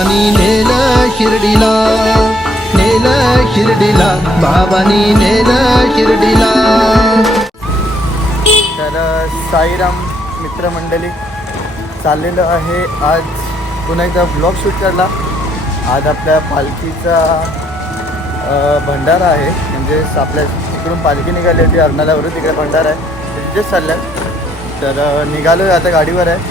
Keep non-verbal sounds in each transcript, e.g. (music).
बाबानी नेल शिर्डीला नेल शिर्डीला. बाबानी नेल शिर्डीला. तर साईराम मित्रमंडळी चाललेलं आहे आज पुन्हा एकदा ब्लॉग शूट करला आज आपल्या पालखीचा भंडारा आहे. म्हणजे आपल्या तिकडून पालखी निघाली होती अर्नाल्यावरून तिकडे भंडारा आहे. तिथेच चाललं तर निघालो आहे आता गाडीवर आहे.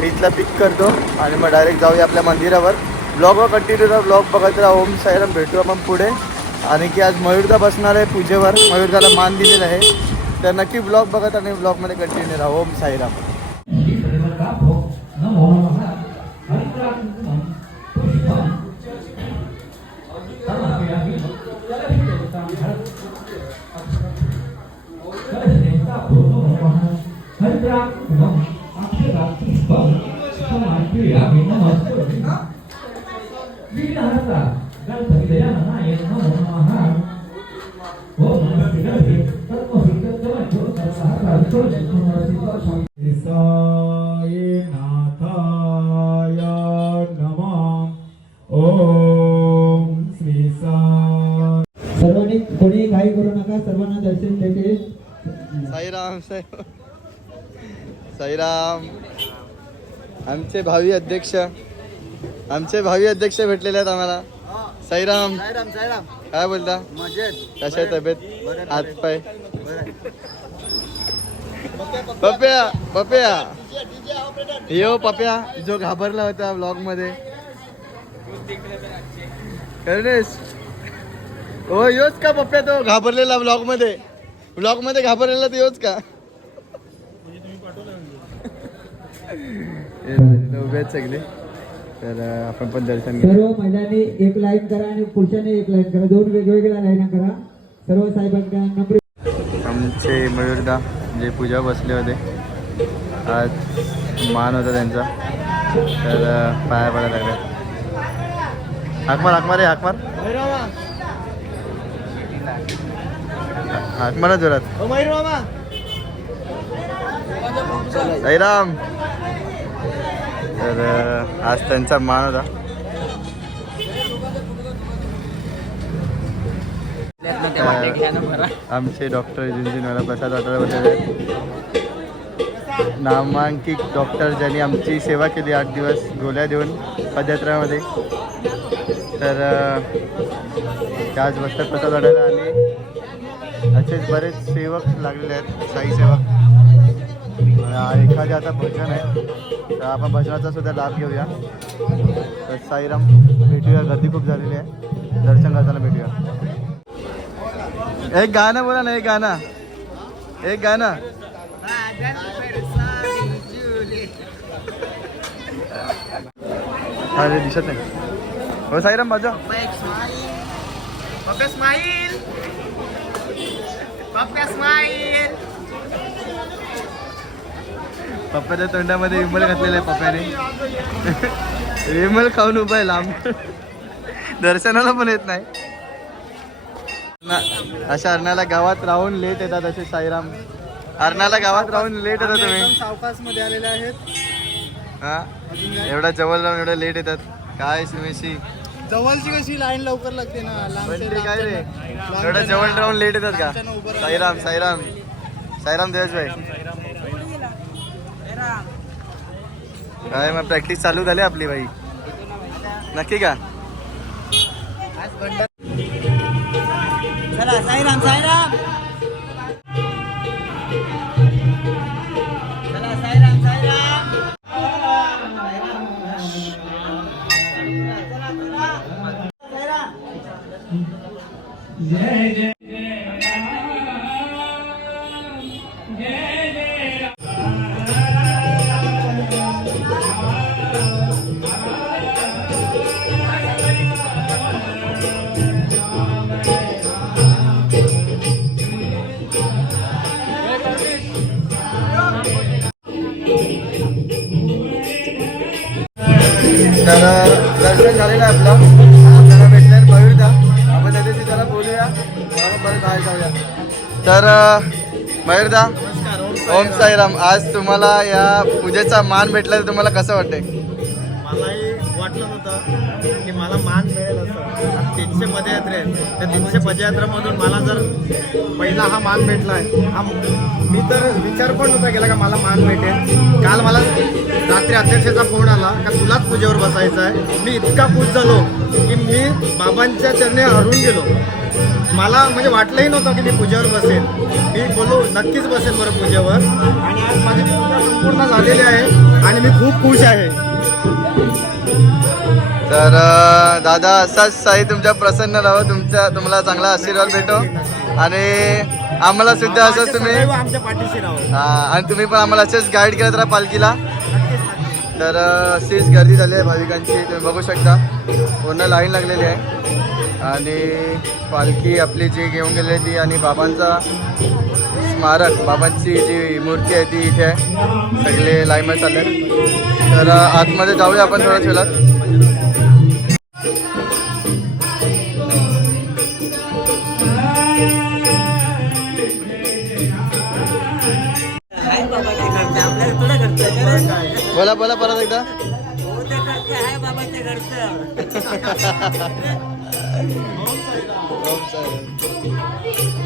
मी इथला पिक करतो आणि मग डायरेक्ट जाऊया आपल्या मंदिरावर. ब्लॉगवर कंटिन्यू राहा ब्लॉग बघत राहा. ओम साईराम भेटू आपण पुढे. आणि की आज मयूरदा बसणार आहे पूजेवर. मयूरदाला मान दिलेला आहे. तर नक्की ब्लॉग बघत आणि ब्लॉगमध्ये कंटिन्यू राहा. ओम साईराम. नाथाय नमः ओम श्री साई सर्वांनी कोणी काही करू नका सर्वांना दर्शन देते साईराम साई- साईराम आमचे भावी अध्यक्ष आमचे भावी अध्यक्ष भेटलेले आहेत आम्हाला. साईराम. साईराम साईराम. काय बोलता? मजेत. कशा आहे तब्येत? हात. पाय. पप्या पप्या यो पप्या जो घाबरला होता ब्लॉगमध्ये हो योच का पप्या तो घाबरलेला ब्लॉगमध्ये ब्लॉगमध्ये घाबरलेला तो योच का? (laughs) सगळे. तर आपण पण दर्शन घेऊ सर्व महिलांनी एक लाईन करा आणि पुरुषांनी एक लाईन करा. दोन वेगवेगळ्या लाईन करा. सर्व साहेबांना आमचे मयूरदा जे पूजा बसले होते. आज मान होता त्यांचा. तर पाया पडायला लागल्या. हाक मार हाक मार रे हाक मार हाक मारा जोरात साईराम तर आज त्यांचा मान होता. आमचे डॉक्टर झुंझुनवाला प्रसाद वाटायला वगैरे नामांकित डॉक्टर ज्यांनी आमची सेवा केली आठ दिवस गोळ्या देऊन पदयात्रामध्ये. तर आज बसतात प्रसाद वाटायला आणि असेच बरेच सेवक लागलेले आहेत साई सेवक. अं, एखादे आता भजन आहे. तर आपण भजनाचा सुद्धा लाभ तर साईराम भेटूया गर्दी झालेली आहे। दर्शन करताना भेटूया। एक गाणं बोला ना, एक गाणं। एक गाणं। अरे दिसत साईराम स्माईल पप्पाच्या तोंडामध्ये विमल घातलेलं आहे पप्पाने. विमल खाऊन उभा आहे लांब. दर्शनाला पण येत नाही. ना अशा अर्नाला गावात राहून लेट येतात असे साईराम. अर्नाला गावात राहून लेट येतात तुम्ही. सावकाशमध्ये आलेले आहेत. हा? एवढा जवळ राहून एवढं लेट येतात. काय सुमेशी? जवळची कशी लाईन लवकर लागते ना? काय रे? एवढं जवळ राहून लेट येतात का? साईराम साईराम. साईराम देवजभाई काय मग प्रॅक्टिस चालू झाली आपली बाई. नक्की का? चला साईराम साईराम. तर अं, मयूरदा ओम साईराम आज तुम्हाला या पूजेचा मान भेटला तर तुम्हाला कसं वाटतंय? मलाही वाटलं होतं की मला मान मिळेल असं. आज तीनशे पदयात्रे आहेत. त्या तीनशे पदयात्रामधून मला जर पहिला हा मान भेटला आहे हा मी तर विचार पण नव्हता केला का मला मान भेटेल. काल मला रात्री अध्यक्षाचा फोन आला का तुलाच पूजेवर बसायचं आहे मी इतका खुश झालो की मी बाबांच्या चरणी हरून गेलो. मला म्हणजे वाटलंही नव्हतं की मी पूजेवर बसेन. मी बोलू नक्कीच बसेन बरं पूजेवर. आणि आज माझी पूजा संपूर्ण झालेली आहे आणि मी खूप खुश आहे. तर दादा असाच साई तुमच्या प्रसन्न राहो. तुमच्या तुम्हाला चांगला आशीर्वाद भेटो. आणि आम्हाला सुद्धा असं तुम्ही सदैव आमच्या पाठीशी राहू. हा, आणि तुम्ही पण आम्हाला असेच गाईड करत राहा पालखीला. तर अशीच गर्दी झाली आहे भाविकांची. तुम्ही बघू शकता. पूर्ण लाईन लागलेली आहे. आणि पालखी आपली जी घेऊन गेली ती आणि बाबांचा स्मारक बाबांची जी मूर्ती आहे ती इथे आहे सगळे लाईनमध्ये चालले तर आतमध्ये जाऊया आपण थोड्या वेळात थोडं आहे बोला बोला परत एकदा. (laughs) हो ते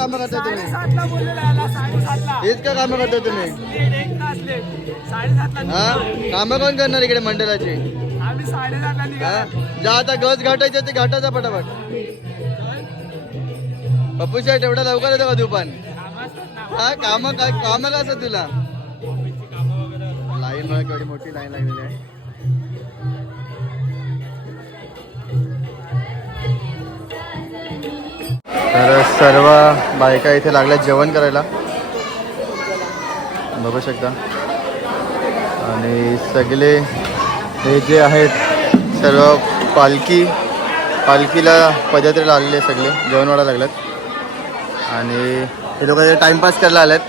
कामं करता तुम्ही? हीच का कामं करता तुम्ही? हा? कामं कोण करणार इकडे मंडळाची? हा? ज्या आता गज घाटायचे ते घाटायचा पटापट. पप्पू शेठ एवढा लवकर येतो का दुपान? हा काम काय काम का असं तुला? लाईन मला केवढी मोठी लाईन लागलेली आहे. सर्व बायका इथे लागल्या जेवण करायला. बघू शकता. आणि सगळे हे जे आहेत सर्व पालखी पालखीला पदयात्रेला आलेले सगळे जेवण वाढायला लागलेत आणि हे लोक टाइमपास करायला आलेत.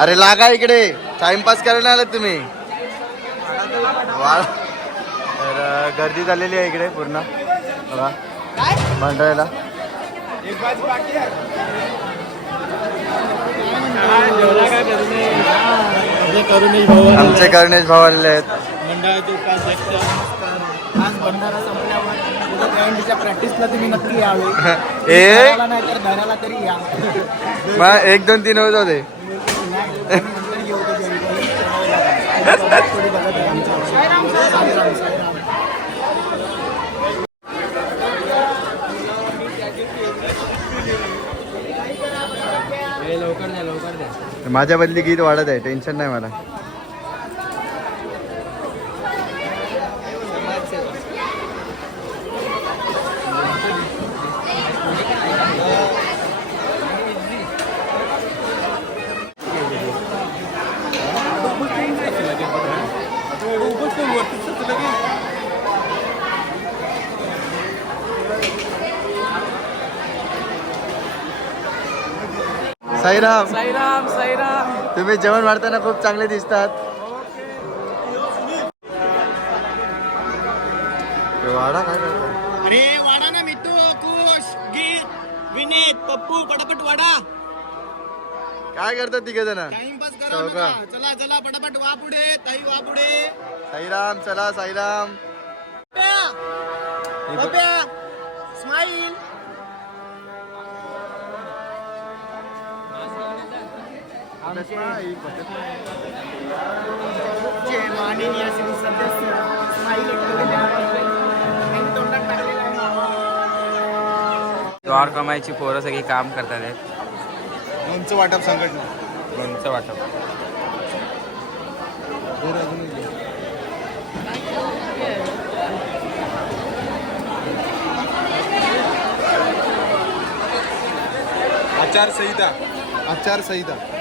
अरे लागा इकडे टाइमपास करायला आलात तुम्ही. तर गर्दी झालेली आहे इकडे पूर्ण. बघा. आमचे करणेश भाऊ आलेले आहेत. मंडळाचे उपाध्यक्ष आज भंडारा संपल्यावर उद्या दहीहंडीच्या प्रॅक्टिसला तुम्ही नक्की यावे एक धराला नाही तर धराला तरी या. मग एक दोन तीन होत होते (laughs) नंतर येऊ दे घरी. थोडी बघत आहे आमच्या. साईराम, साईराम. माझ्या बदली गीत वाढत आहे टेन्शन नाही मला. साईराम. साईराम साईराम. तुम्ही जेवण वाढताना खूप चांगले दिसतात. वाडा काय अरे वाडा ना कुश गीत विनीत पप्पू पटापट वाडा. काय करतात तिघ जण? टाइमपास चौघा चला चला पटापट वा पुढे ताई वा पुढे. साईराम चला साईराम. माननीय श्री सदस्य आहे. द्वार कमाईची पोरं सगळी काम करतात लोणचं वाटप सांगायचं. लोणचं वाटप. आचारसंहिता. आचारसंहिता.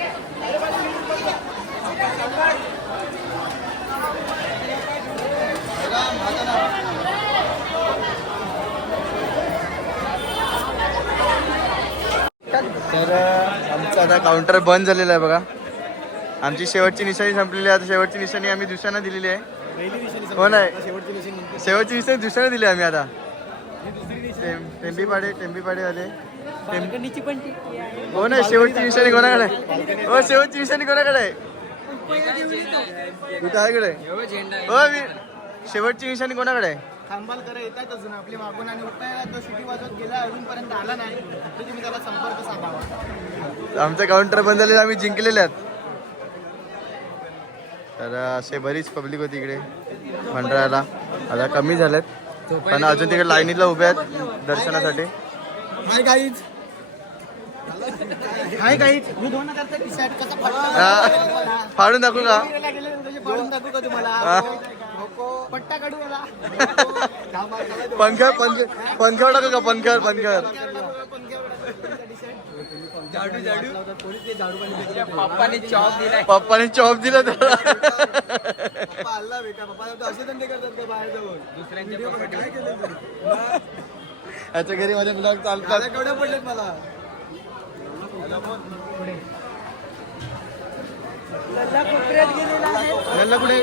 आता काउंटर बंद झालेलं आहे बघा. आमची शेवटची निशाणी संपलेली आहे. आता शेवटची निशाणी आम्ही दुसऱ्यांना दिलेली आहे. हो नाही शेवटची निशाणी दुसऱ्याला दिली आम्ही आता. टेंबीपाडे टेंबीपाडेवाले टें- हो नाही शेवटची निशाणी कोणाकडे आहे? हो शेवटची निशाणी कोणाकडे आहे? हो मी शेवटची निशाणी कोणाकडे आहे? खांबालकर येतात अजून. आपली मागून आणि उपाय तो शिटी वाजवत गेला अजूनपर्यंत आला नाही. तर तुम्ही त्याला संपर्क साधावा. आमचं काउंटर बंद झालेलं आम्ही जिंकलेले आहेत. तर असे बरीच पब्लिक होती इकडे भंडाऱ्याला आता कमी झालेत. पण अजून तिकडे लाईनीला उभे आहेत दर्शनासाठी. हाय गाईज हाय गाईज फाडून दाखवू का? दाखवू का पंख्यावर पंख पंख्यावर टाकू का? पंख्यावर (laughs) पंख्यावर पप्पाने चॉप दिलाय. पप्पाने चॉप दिला त्याला हल्ला बेटा पप्पा असे धंदे करतात का बाहेर जाऊन दुसऱ्यांच्या property. याच्या घरी माझे ब्लॉग चालतात. पडलेत मला? यांना कुठे?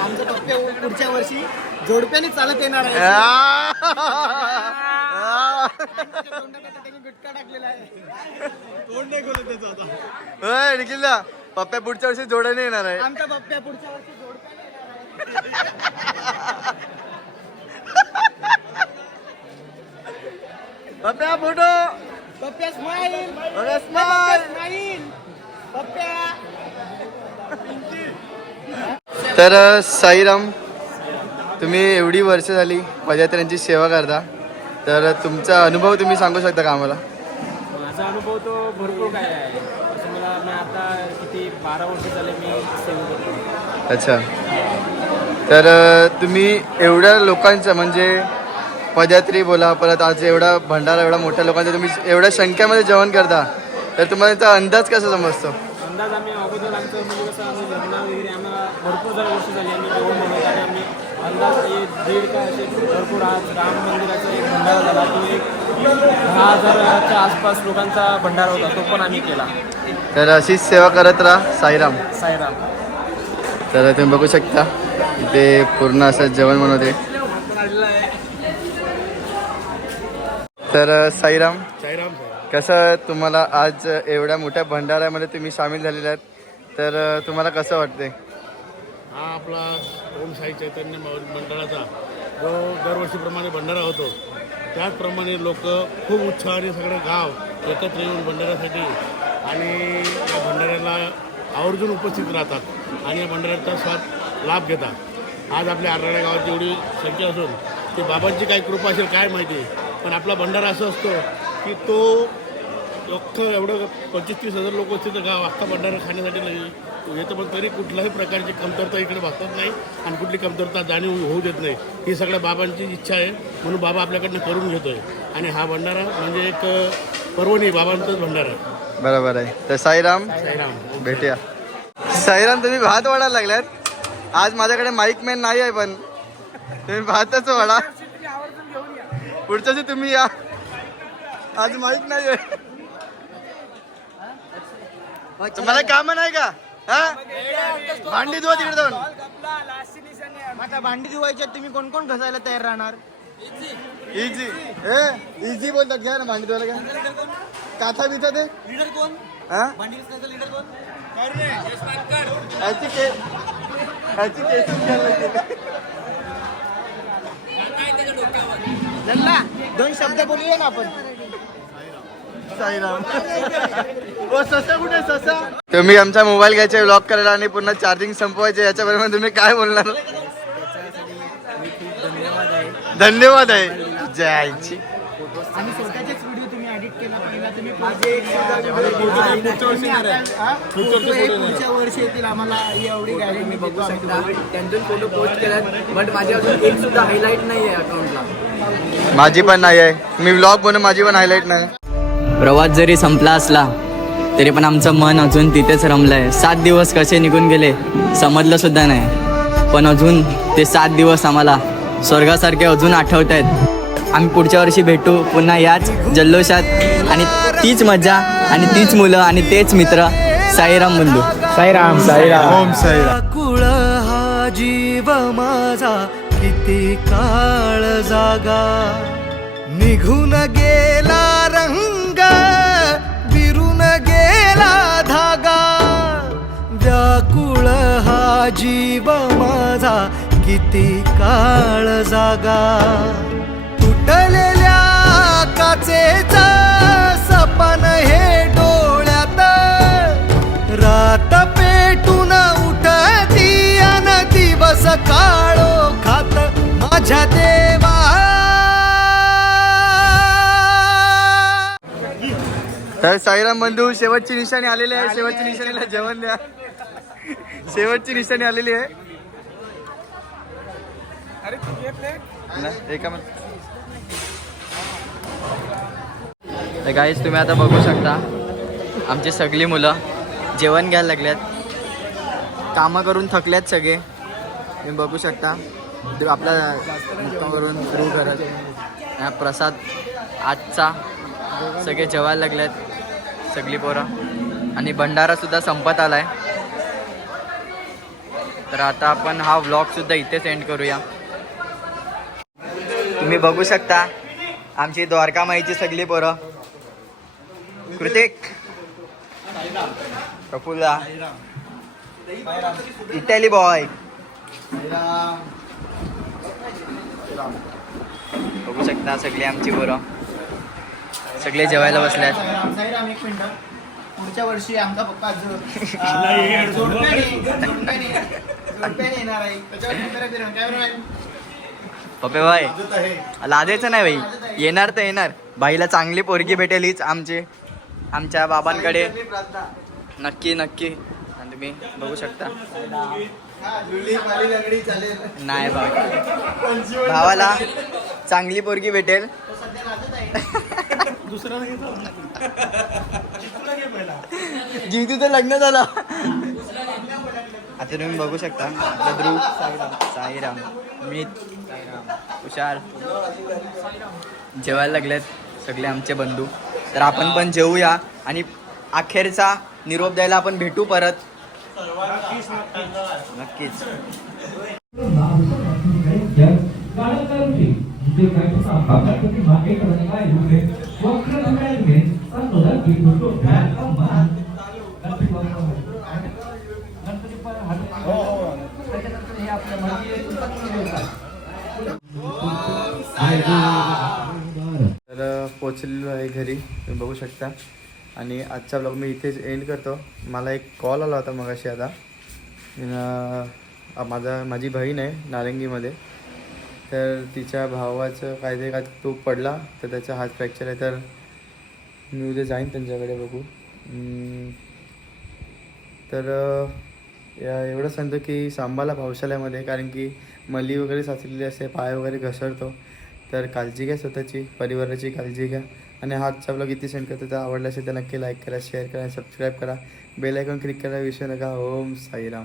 आमचं पप्पे पुढच्या वर्षी जोडप्याने चालत येणार आहे. टाकलेला तोंड नाही खोलत त्याचं आता निखिल पप्प्या पुढच्या वर्षी जोड्याने येणार आहे. आमचा पप्प्या पुढच्या वर्षी जोडप्याने येणार आहे. पप्प्या फोटो. पप्प्या स्माईल smile. स्माईल तर साईराम तुम्ही एवढी वर्ष झाली पदयात्र्यांची सेवा करता. तर तुमचा अनुभव तुम्ही सांगू शकता का आम्हाला? माझा अनुभव तो भरपूर काय आहे. असं मला मी आता किती बारा वर्ष झाले मी सेवा करतो. अच्छा. तर तुम्ही एवढ्या लोकांचं म्हणजे पदयात्री बोला परत आज एवढा भंडारा एवढा मोठ्या लोकांचं तुम्ही एवढ्या संख्येमध्ये जेवण करता तर तुम्हाला त्याचा अंदाज कसा समजतो? अंदाज आम्ही अगोदर आमचं म्हणजे कसं आम्ही लग्न वगैरे आम्हाला भरपूर जण वर्ष झाली. आम्ही जेवण बनवतो आणि आम्ही अंदाज एक दीड काय असे भरपूर आज राम मंदिराचा एक भंडारा झाला. तो एक दहा हजाराच्या आसपास लोकांचा भंडारा होता तो पण आम्ही केला. तर अशीच सेवा करत राहा साईराम. साईराम. तर तुम्ही बघू शकता इथे पूर्ण असं जेवण बनवते तर अ, साईराम. कसं तुम्हाला आज एवढ्या मोठ्या भंडाऱ्यामध्ये तुम्ही सामील झालेले आहेत तर तुम्हाला कसं वाटते हा आपला ओम साई चैतन्य मंडळाचा जो दरवर्षीप्रमाणे भंडारा होतो त्याचप्रमाणे लोक खूप उत्साहाने सगळं गाव एकत्र येऊन भंडाऱ्यासाठी आणि या भंडाऱ्याला आवर्जून उपस्थित राहतात आणि या भंडाऱ्याचा स्वाद लाभ घेतात. आज आपल्या आराड्या गावात जेवढी संख्या असून ते बाबांची काय कृपा असेल काय माहिती पण आपला भंडारा असं असतो की तो अख्खं एवढं पंचवीस तीस हजार लोक असतील तर गाव अख्खा भंडारा खाण्यासाठी नाही. येतं पण तरी कुठल्याही प्रकारची कमतरता इकडे भासत नाही आणि कुठली कमतरता जाणीव होऊ देत नाही. ही सगळ्या बाबांची इच्छा आहे म्हणून बाबा आपल्याकडनं करून घेतोय. आणि हा भंडारा म्हणजे एक पर्वणी बाबांचाच भंडारा आहे. बरोबर आहे. तर साईराम साईराम. भेटूया. साईराम तुम्ही भात वाढायला लागल्यात. आज माझ्याकडे माईक मॅन नाही आहे पण. तुम्ही भातच वाढा. पुढच्या तुम्ही या. आज माईक नाही आहे. तुम्हाला काम नाही का? हा? भांडी धुवा तिकडे जाऊन. आता भांडी धुवायच्यात तुम्ही कोण कोण घसायला तयार राहणार? इझी ए इझी बोलतात. घ्या ना मांडी तुला काय काथा बिथा ते लीडर कोण? हा? भांडी लीडर के घ्यायला. दोन शब्द बोलूया ना आपण साईराम ओ ससा कुठे ससा तुम्ही आमचा मोबाईल घ्यायचे लॉक करायला आणि पुन्हा चार्जिंग संपवायचे याच्याबरोबर तुम्ही काय बोलणार? धन्यवाद आहे. जय आईची पुढच्या वर्षी येतील आम्हाला एवढी गॅरंटी बघू शकता त्यांतून फोटो पोस्ट केल्यात बट अजून एक सुद्धा हायलाईट नाही आहे अकाउंटला माझी पण नाही आहे. मी व्लॉग बनवून माझी पण हायलाईट नाही. प्रवास जरी संपला असला तरी पण आमचं मन अजून तिथेच रमलंय. सात दिवस कसे निघून गेले समजलं सुद्धा नाही. पण अजून ते सात दिवस आम्हाला स्वर्गासारखे अजून आठवत आहेत आम्ही पुढच्या वर्षी भेटू. पुन्हा याच जल्लोषात. आणि तीच मजा आणि तीच मुलं आणि तेच मित्र. साईराम बंधू. साईराम साईराम. कुळ हा जीव माझा किती काळ जागा. निघून गेला व्याकुळ हा जीव माझा किती काळ जागा. तुटलेल्या काचेचा सपन हे डोळ्यात. रात पेटून उठती अन दिवस काळो खात माझ्या देवा. तर साईराम बंधू शेवटची निशाणी आलेली आहे. शेवटची निशाणीला जेवण द्या. शेवटची निशाणी आलेली आहे. नाही, एका. तर गाईज तुम्ही आता बघू शकता आमची सगळी मुलं जेवण घ्यायला लागल्यात कामं करून थकल्यात सगळे. तुम्ही बघू शकता आपला मुक्कामवरून सुरू करत. हा प्रसाद आजचा सगळे जेवायला लागल्यात सगळी पोरं. आणि भंडारासुद्धा संपत आलाय. तर आता आपण हा व्लॉगसुद्धा इथे सेंड करूया. तुम्ही बघू शकता आमची द्वारका माईची सगळी पोरं. कृतिक प्रफुल्ला इटॅली बॉय बघू शकता सगळी आमची पोरं. सगळे जेवायला बसल्यात पुढच्या वर्षी आमचा पप्पा जो (laughs) अं, जोडप्याने जोडप्याने जोडप्याने येणार आहे. त्याच्यावर कॅमेरा फिरव कॅमेरामॅन पप्पे भाई लादेचं नाही भाई. येणार तर येणार. बाईला चांगली पोरगी भेटेल हीच आमची आमच्या बाबांकडे. नक्की नक्की. आणि तुम्ही बघू शकता. नाही बघ भावाला चांगली पोरगी भेटेल. (laughs) जितूचं लग्न झालं. आता तुम्ही बघू शकता आपला ध्रुव साईराम मीत हुशार जेवायला लागलेत सगळे आमचे बंधू. तर आपण पण जेवूया आणि अखेरचा निरोप द्यायला आपण भेटू परत. नक्कीच. तर पोचलेलो आहे घरी. तुम्ही बघू शकता. आणि आजचा ब्लॉग मी इथेच एंड करतो. मला एक कॉल आला होता मगाशी आता. माझा माझी बहीण आहे नारंगीमध्ये. तर तिच्या भावाचं काहीतरी काय तो पडला तर त्याचा हात फ्रॅक्चर आहे. तर मी उद्या जाईन त्यांच्याकडे बघू. तर एवढं सांगतो की सांभाळा पावसाळ्यामध्ये कारण की मली वगैरे साचलेली असते पाय वगैरे घसरतो. तर काळजी घ्या स्वतःची परिवाराची काळजी घ्या. आणि हा आजचा ब्लॉग इथे सेंड करतो तर आवडला असेल तर नक्की लाईक करा शेअर करा सबस्क्राईब करा. बेल आयकॉन क्लिक करा विसरू नका. ओम साईराम.